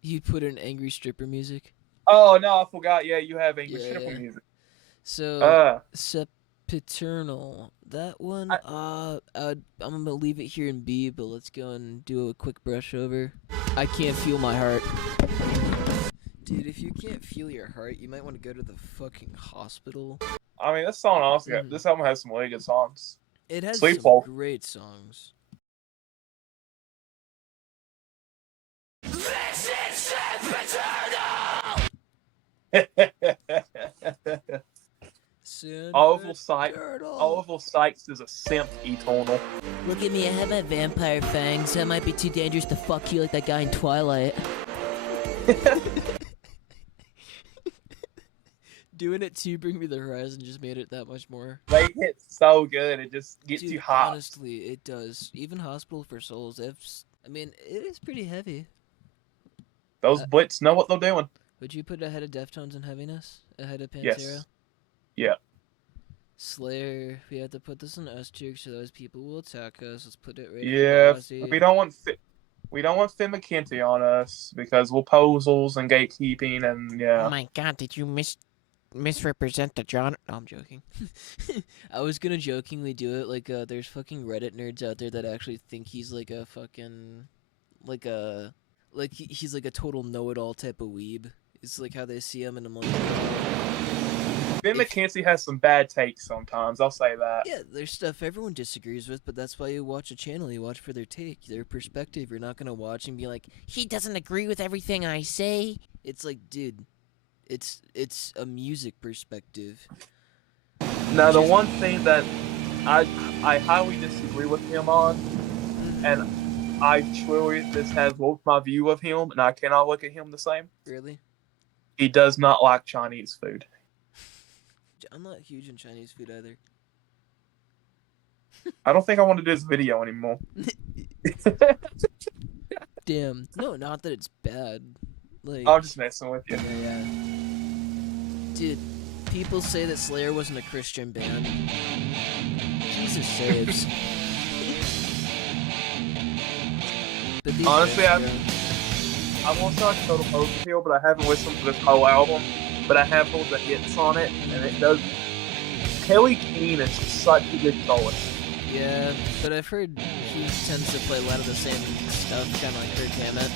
You put in angry stripper music? Oh no, I forgot. Yeah, you have English Yeah. stripper music. So, Sempiternal. That one, I'm gonna leave it here in B, but let's go and do a quick brush over. I can't feel my heart. Dude, if you can't feel your heart, you might want to go to the fucking hospital. I mean, this song honestly, this album has some really good songs. It has Sleepwalk. some great songs. Oliver Sykes is a simp eternal. Look at me, I have my vampire fangs. That might be too dangerous to fuck you like that guy in Twilight. Doing it to Bring Me the Horizon just made it that much more. They hit so good, it just gets Dude, you hot. honestly, it does. Even Hospital for Souls, I mean, it is pretty heavy. Those Blitz know what they're doing. Would you put it ahead of Deftones and heaviness? Ahead of Pantera? Yes. Yeah. Slayer, we have to put this in S tier so those people will attack us. Let's put it right Yeah. after Ozzy. We don't want Finn McKenty on us because we'll posals and gatekeeping and yeah. Oh my god, did you misrepresent the genre? No, I'm joking. I was gonna jokingly do it like there's fucking Reddit nerds out there that actually think he's like a fucking he's like a total know-it-all type of weeb. It's like how they see him and I'm like Finn McKenty has some bad takes sometimes, I'll say that. yeah, there's stuff everyone disagrees with, but that's why you watch a channel. You watch for their take, their perspective. You're not gonna watch and be like, He doesn't agree with everything I say. it's like, dude, it's a music perspective. Now the one thing that I highly disagree with him on, and I truly this has warped my view of him, and I cannot look at him the same. Really? He does not like Chinese food. I'm not huge in Chinese food either. I don't think I want to do this video anymore. Damn. No, not that it's bad. Like, I'm just messing with you. yeah. Dude, people say that Slayer wasn't a Christian band. Jesus saves. But these Honestly, guys, I won't sound total poser here, but I haven't listened to this whole album. But I have heard the hits on it, and it does. Kelly Keane is such a good soloist. yeah, but I've heard he tends to play a lot of the same stuff, kind of like Kirk Hammett.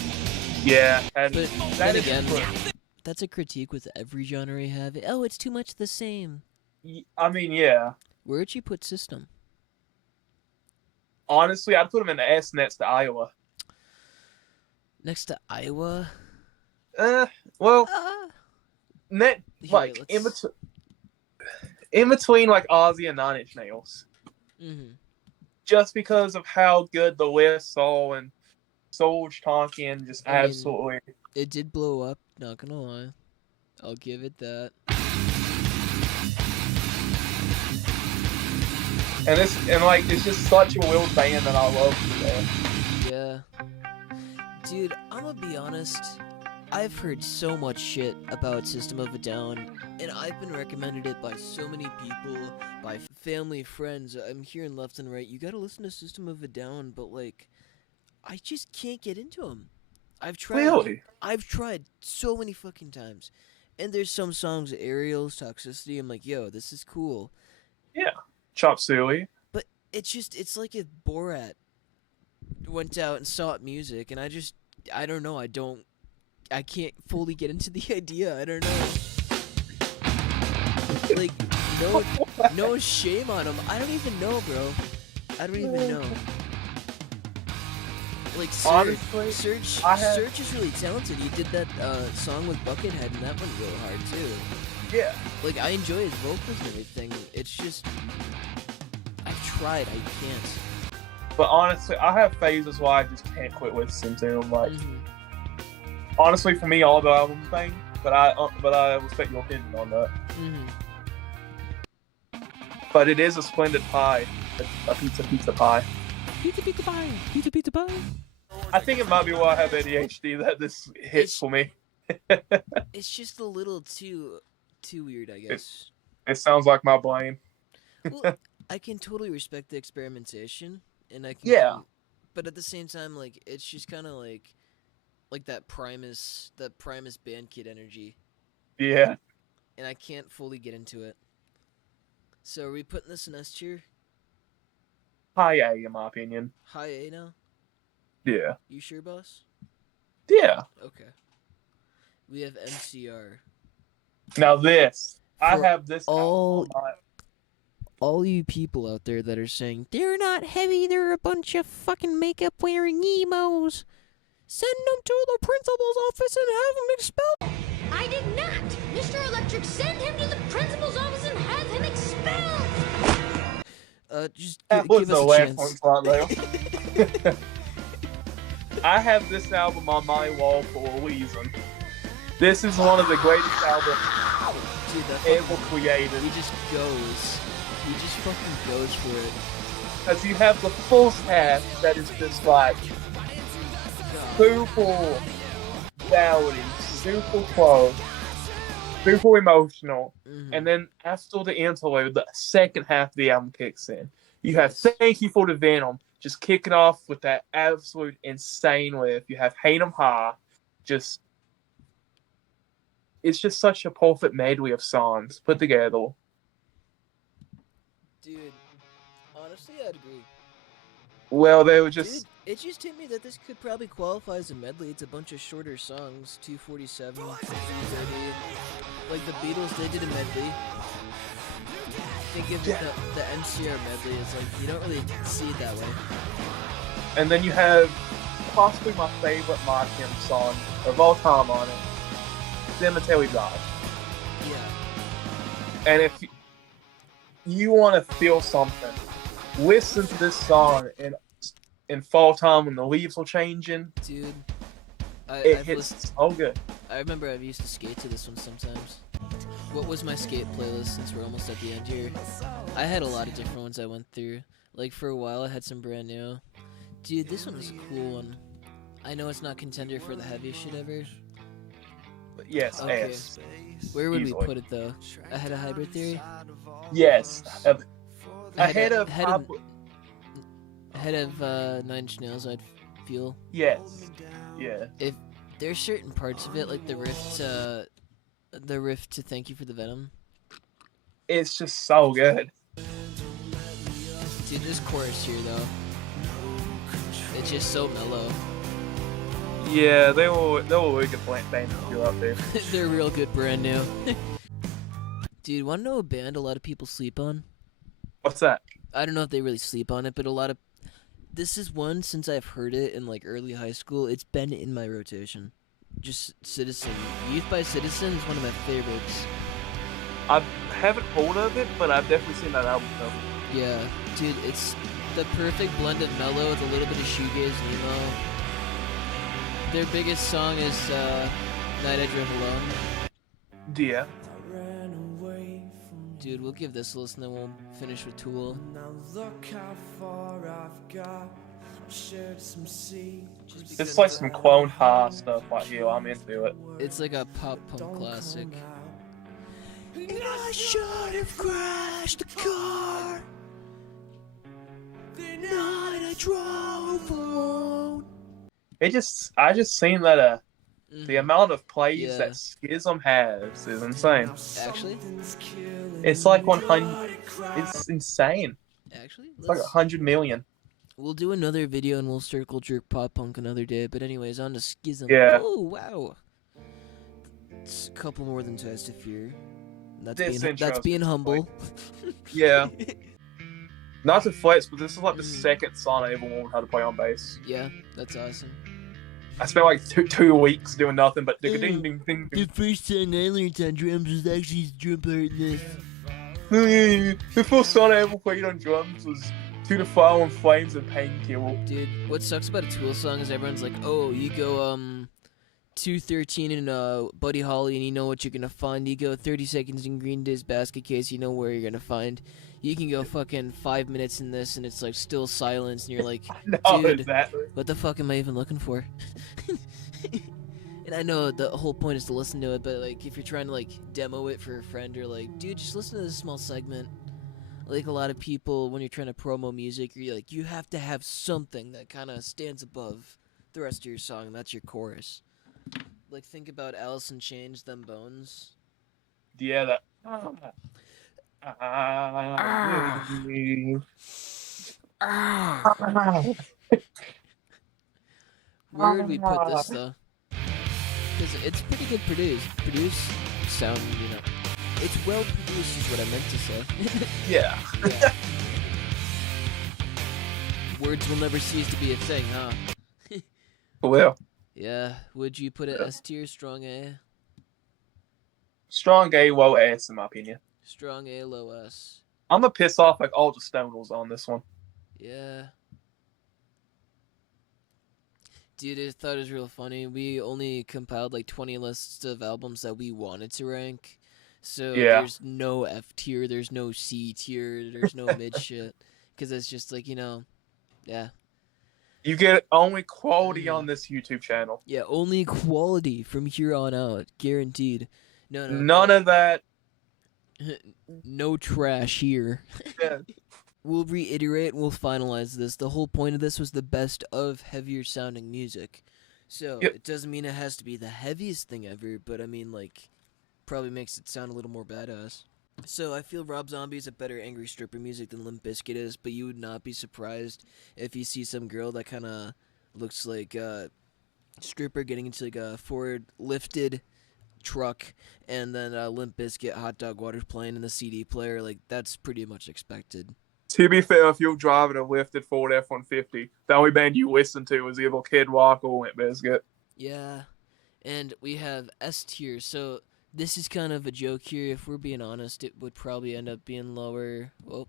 Yeah, and But that then is again, true. that's a critique with every genre you have. Oh, it's too much the same. I mean, yeah. Where'd you put System? Honestly, I'd put him in the S next to Iowa. Next to Iowa? Well, Uh, net Here, like let's- in between like Ozzy and Nine Inch Nails, mm-hmm. just because of how good the list saw and Soldier Tonkin just I mean- absolutely. It did blow up, not gonna lie. I'll give it that. And it's just such a well band that I love today. Yeah. Dude, I'm gonna be honest. I've heard so much shit about System of a Down, and I've been recommended it by so many people, by family, friends. I'm hearing left and right, you gotta listen to System of a Down, but like, I just can't get into them. I've tried. Really? I've tried so many fucking times. And there's some songs, Aerials, Toxicity, I'm like, yo, this is cool. Chop Suey. But it's like if Borat went out and sought music, and I don't know, I can't fully get into the idea. I don't know. Like, no shame on him. I don't even know, bro. I don't even know. Like, Honestly, Serge is really talented. He did that song with Buckethead, and that went real hard too. Yeah. Like, I enjoy his vocals and everything. It's just, I've tried. I can't. But honestly, I have phases where I just can't quit listening to them. Like, Mhm. honestly, for me, all the albums thing. But I respect your opinion on that. Mhm. But it is a splendid pie, a pizza pie. Pizza pie. I think it might be why I have ADHD that this hits for me. It's just a little too weird, I guess. It sounds like my brain. Well, I can totally respect the experimentation, and I can. Yeah. But at the same time, like, it's just kind of like that Primus band kid energy, Yeah. and I can't fully get into it. So are we putting this in S tier? High A, in my opinion. High A now? Yeah. You sure, boss? Yeah. Okay. We have MCR. Now this, I For have this. all- album on my- All you people out there that are saying They're not heavy, they're a bunch of fucking makeup wearing emos. Send them to the principal's office and have them expelled. I did not! Mr. Electric, send him to the principal's office and have him expelled! just That give was us the a last chance. one right there. I have this album on my wall for a reason. This is one of the greatest albums. Dude, that ever fucking, created. he just goes. He just fucking goes for it. Because you have the first half that is just like super ballady, super close, super emotional, and then after the interlude, the second half of the album kicks in. You have Thank You for the Venom, just kicking off with that absolute insane riff. You have Hate 'em High, just it's just such a perfect medley of songs put together. Dude, honestly, I'd agree. Well, they were just Dude, it just hit me that this could probably qualify as a medley. It's a bunch of shorter songs, 2:47, 3:38. Like the Beatles, they did a medley. Think of the MCR medley. It's like you don't really see it that way. and then you have possibly my favorite Mark Him song of all time on it, Cemetery Drive. Yeah. And if you want to feel something, listen to this song in fall time when the leaves are changing. Dude, It I've hits listened. so good. I remember I used to skate to this one sometimes. What was my skate playlist since we're almost at the end here? I had a lot of different ones I went through. Like for a while I had some brand new. Dude, this one was a cool one. I know it's not contender for the heaviest shit ever. But yes, Okay. yes. Where would Easily. we put it though? Ahead of Hybrid Theory? Yes. Ahead of ahead of 9 Inch Nails, I'd feel. yes. Yeah. If there's certain parts of it, like the riff to Thank You for the Venom. It's just so good. Dude, this chorus here though, it's just so mellow. Yeah, they were really good band to do out there. They're real good brand new. Dude, wanna know a band a lot of people sleep on? What's that? I don't know if they really sleep on it, but this is one, since I've heard it in like early high school, it's been in my rotation. Just Citizen. Youth by Citizen is one of my favorites. I haven't heard of it, but I've definitely seen that album cover. Yeah, dude, it's the perfect blend of mellow with a little bit of shoegaze and emo. Their biggest song is Night I Drove Alone. Yeah. Dude, we'll give this a listen, then we'll finish with Tool. It's like some Clone High stuff right here. I'm into it. It's like a pop punk classic. I should have crashed the car. The night I drove alone. I just seen that the amount of plays Yeah. that Schism has is insane. Actually, It's like 100. It's insane. It's like 100 million. we'll do another video and we'll circle jerk pop punk another day. But anyways, on to Schism. Yeah. Oh wow. It's a couple more than Ties to Fear. That's This being intro that's is being just humble. Yeah. Not to flex, but this is like the second song I ever learned how to play on bass. Yeah, that's awesome. I spent like two weeks doing nothing but ding ding ding ding. The first song I learned on drums was actually drum part this. The first song I ever played on drums was To the Fire and Flames and Painkiller. Dude, what sucks about a Tool song is everyone's like, oh, you go 213 in Buddy Holly and you know what you're gonna find. You go 30 seconds in Green Day's Basket Case, you know where you're gonna find. You can go fucking 5 minutes in this and it's like still silence and you're like, No, dude, exactly. what the fuck am I even looking for? And I know the whole point is to listen to it, but like if you're trying to like demo it for a friend or like, dude, just listen to this small segment. Like a lot of people, when you're trying to promo music, you're like, you have to have something that kind of stands above the rest of your song. And that's your chorus. Like think about Alice in Chains, Them Bones. Yeah, that. Where would we put this though? Because it's pretty good produced sound, you know. It's well produced is what I meant to say. Yeah. Yeah. Words will never cease to be a thing, huh? Well, Yeah. Would you put it S tier, strong A? strong A, low S in my opinion. Strong A, low S. I'm gonna piss off like all the stoners on this one. Yeah. Dude, I thought it was real funny. We only compiled like 20 lists of albums that we wanted to rank. So Yeah. there's no F tier, there's no C tier, there's no mid shit. Because it's just like, yeah. You get only quality Mhm. on this YouTube channel. Yeah, only quality from here on out. Guaranteed. No, None of that. no trash here. Yeah. We'll reiterate and we'll finalize this. The whole point of this was the best of heavier sounding music. So Yep. it doesn't mean it has to be the heaviest thing ever, but I mean, like, probably makes it sound a little more badass. So I feel Rob Zombie is a better angry stripper music than Limp Bizkit is, but you would not be surprised if you see some girl that kind of looks like a stripper getting into like a forward lifted truck, and then Limp Bizkit Hot Dog Water's playing in the CD player. Like, that's pretty much expected. To be fair, if you're driving a lifted Ford F-150, the only band you listen to is either Kid Rock or Limp Bizkit. Yeah, and we have S tier, so this is kind of a joke here. If we're being honest, it would probably end up being lower. Well,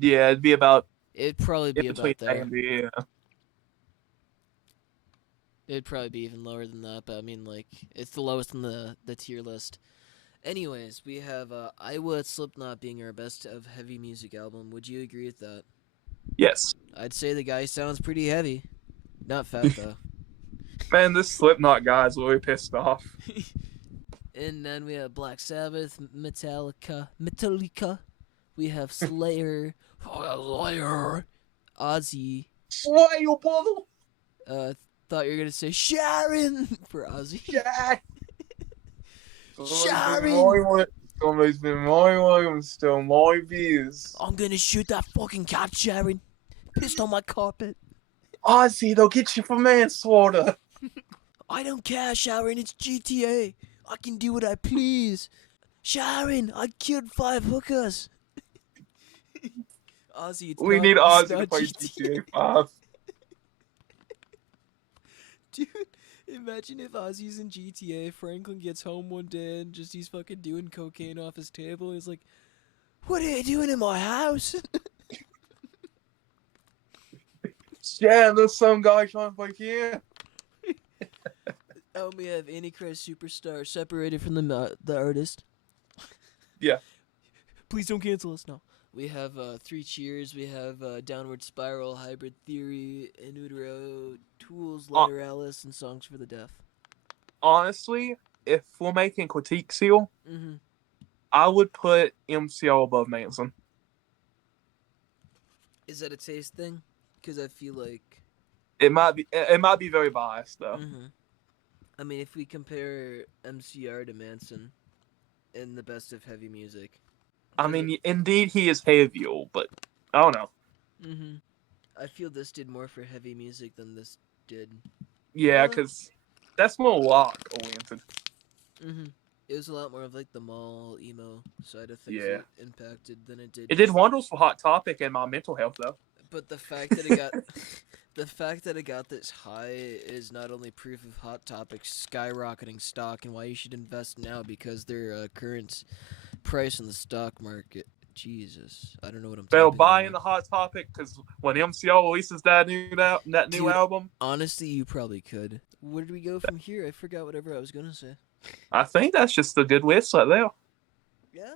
Yeah, it'd be about it'd probably be in between about there. A and B, yeah. It'd probably be even lower than that, but I mean, like, it's the lowest on the tier list. Anyways, we have Iowa Slipknot being our best of heavy music album. Would you agree with that? Yes. I'd say the guy sounds pretty heavy. Not fat, though. Man, this Slipknot guy's really pissed off. And then we have Black Sabbath, Metallica. We have Slayer, Ozzy. Slay your brother! Thought you were gonna say Sharon for Ozzy. Yeah! Sharon! Somebody's been my way and still my views. I'm gonna shoot that fucking cat, Sharon. Pissed on my carpet. Ozzy, they'll get you for manslaughter. I don't care, Sharon. It's GTA. I can do what I please. Sharon, I killed 5 hookers. Ozzy, it's We not, need it's Ozzy to not play GTA 5. Dude, imagine if Ozzy's in GTA, Franklin gets home one day and just he's fucking doing cocaine off his table. He's like, "What are you doing in my house?" Yeah, there's some guy trying to play here. We have Antichrist Superstar separated from the artist. Yeah. Please don't cancel us now. We have 3 Cheers. We have Downward Spiral, Hybrid Theory, In Utero, Tools, Lateralis, and Songs for the Deaf. Honestly, if we're making critique seal, Mm-hmm. I would put MCL above Manson. Is that a taste thing? Because I feel like... It might be very biased though. Mm-hmm. I mean, if we compare MCR to Manson in the best of heavy music. I mean, indeed he is heavier, but I don't know. Mm-hmm. I feel this did more for heavy music than this did. Yeah, because that's more rock oriented. Mm-hmm. It was a lot more of like the mall emo side of things Yeah. that impacted than it did. It did wonders for Hot Topic and my mental health though. But the fact that it got the fact that it got this high is not only proof of Hot Topic's skyrocketing stock and why you should invest now because their current price in the stock market. Jesus, I don't know what I'm. They'll typing buy anymore. in the Hot Topic because when MCL releases that new Dude. album, Honestly, you probably could. Where did we go from here? I forgot whatever I was gonna say. I think that's just a good list right there. Yeah.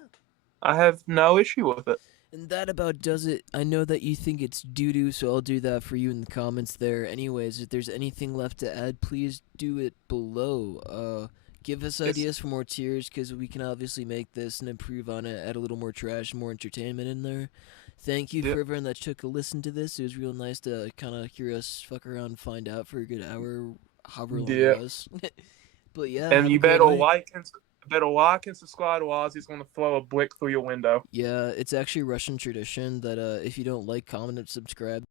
I have no issue with it. And that about does it. I know that you think it's doo-doo, so I'll do that for you in the comments there. Anyways, if there's anything left to add, please do it below. Give us ideas for more tiers, because we can obviously make this and improve on it, add a little more trash, more entertainment in there. Thank you for everyone that took a listen to this. It was real nice to kind of hear us fuck around and find out for a good hour, however long it was. But yeah, have And a you great better night. like and subscribe to Ozzy's gonna throw a brick through your window. Yeah, it's actually Russian tradition that if you don't like, comment, and subscribe.